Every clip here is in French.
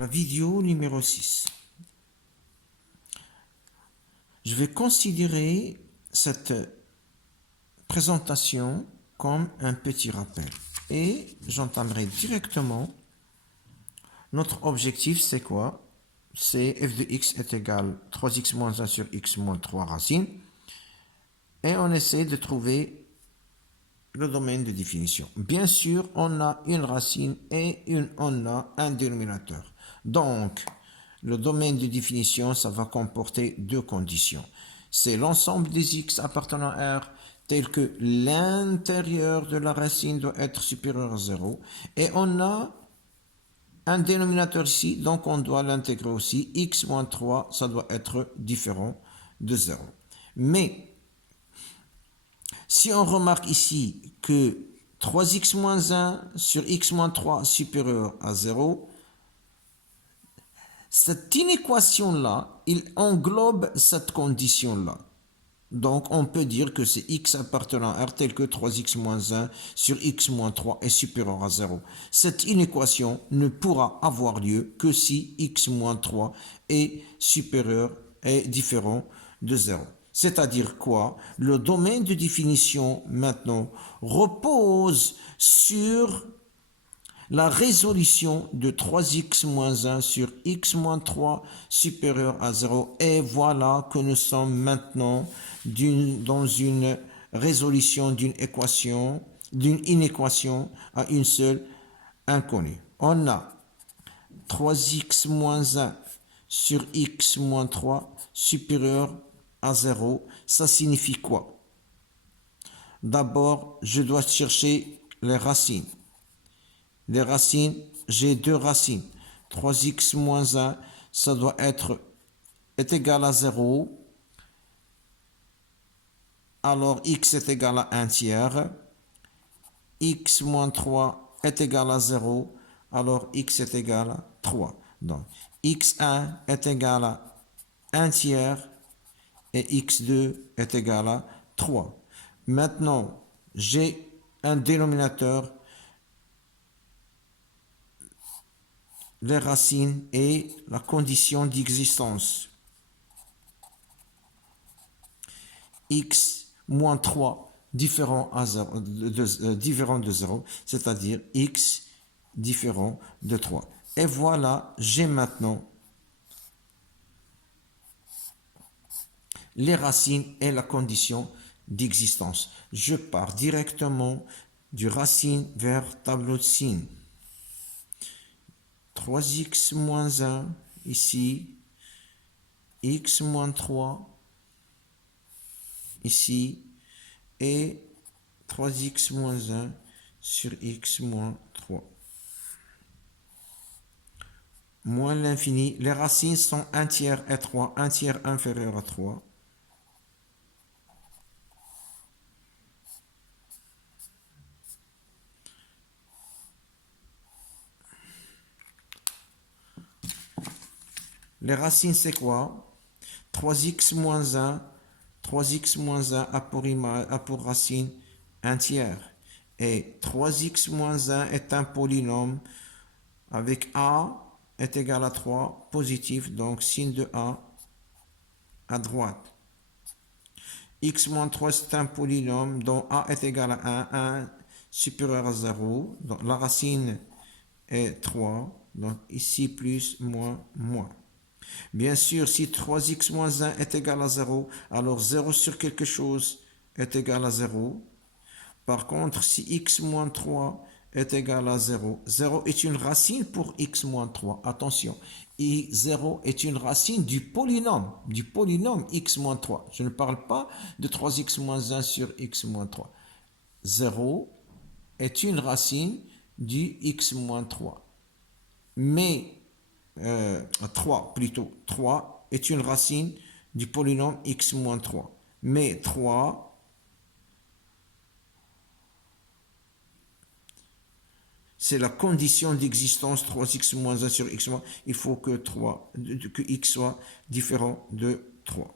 La vidéo numéro 6. Je vais considérer cette présentation comme un petit rappel. Et j'entamerai directement. Notre objectif, c'est quoi? C'est f de x est égal 3x moins 1 sur x moins 3 racines. Et on essaie de trouver le domaine de définition. Bien sûr, on a une racine et on a un dénominateur. Donc, le domaine de définition, ça va comporter deux conditions. C'est l'ensemble des x appartenant à R tel que l'intérieur de la racine doit être supérieur à 0. Et on a un dénominateur ici, donc on doit l'intégrer aussi. X moins 3, ça doit être différent de 0. Mais, si on remarque ici que 3x moins 1 sur x moins 3 supérieur à 0, cette inéquation-là, il englobe cette condition-là. Donc, on peut dire que c'est x appartenant à R tel que 3x moins 1 sur x moins 3 est supérieur à 0. Cette inéquation ne pourra avoir lieu que si x moins 3 est supérieur et différent de 0. C'est-à-dire quoi? Le domaine de définition, maintenant, repose sur la résolution de 3x moins 1 sur x moins 3 supérieur à 0. Et voilà que nous sommes maintenant dans une résolution d'une inéquation à une seule inconnue. On a 3x moins 1 sur x moins 3 supérieur à 0. Ça signifie quoi? D'abord, je dois chercher les racines. Les racines, j'ai deux racines. 3x moins 1, ça doit est égal à 0. Alors, x est égal à 1 tiers. X moins 3 est égal à 0. Alors, x est égal à 3. Donc, x1 est égal à 1 tiers. Et x2 est égal à 3. Maintenant, j'ai un dénominateur, les racines et la condition d'existence. X moins 3 différent de 0, c'est-à-dire x différent de 3. Et voilà, j'ai maintenant les racines et la condition d'existence. Je pars directement du racine vers tableau de signes. 3x moins 1 ici, x moins 3 ici, et 3x moins 1 sur x moins 3. Moins l'infini, les racines sont 1 tiers et 3, 1 tiers inférieur à 3. Les racines, c'est quoi? 3x moins 1, 3x moins 1 a pour racine 1 tiers. Et 3x moins 1 est un polynôme avec a est égal à 3, positif, donc signe de a à droite. X moins 3 c'est un polynôme dont a est égal à 1 supérieur à 0. Donc la racine est 3, donc ici plus, moins, moins. Bien sûr, si 3x moins 1 est égal à 0, alors 0 sur quelque chose est égal à 0. Par contre, si x moins 3 est égal à 0, 0 est une racine pour x moins 3. Attention, et 0 est une racine du polynôme x moins 3. Je ne parle pas de 3x moins 1 sur x moins 3. 0 est une racine du x moins 3. Mais 3 plutôt. 3 est une racine du polynôme x moins 3. Mais 3 c'est la condition d'existence 3x moins 1 sur x moins. Il faut que x soit différent de 3.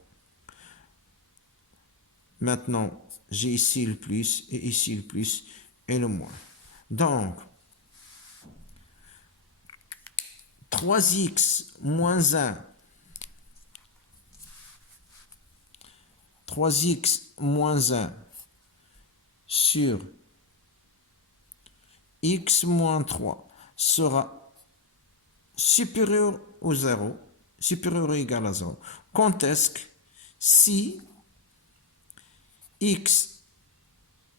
Maintenant, j'ai ici le plus et ici le plus et le moins. Donc, 3x moins 1, 3x moins 1 sur x moins 3 sera supérieur au 0, supérieur ou égal à 0. Quand est-ce que si x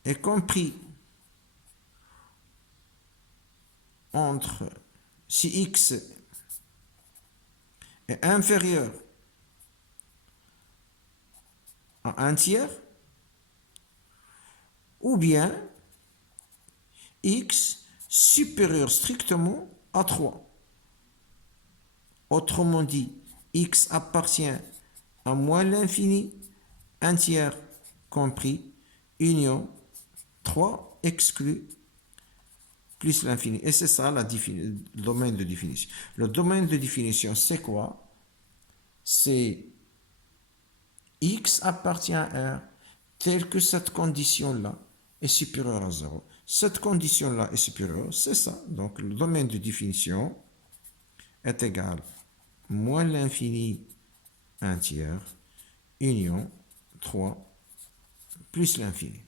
est compris entre, si x est inférieur à 1 tiers, ou bien x supérieur strictement à 3. Autrement dit, x appartient à moins l'infini, 1 tiers compris, union 3 exclu, plus l'infini. Et c'est ça le domaine de définition. Le domaine de définition, c'est quoi? C'est x appartient à R tel que cette condition-là est supérieure à 0. Cette condition-là est supérieure, c'est ça. Donc le domaine de définition est égal à moins l'infini 1 tiers, union 3 plus l'infini.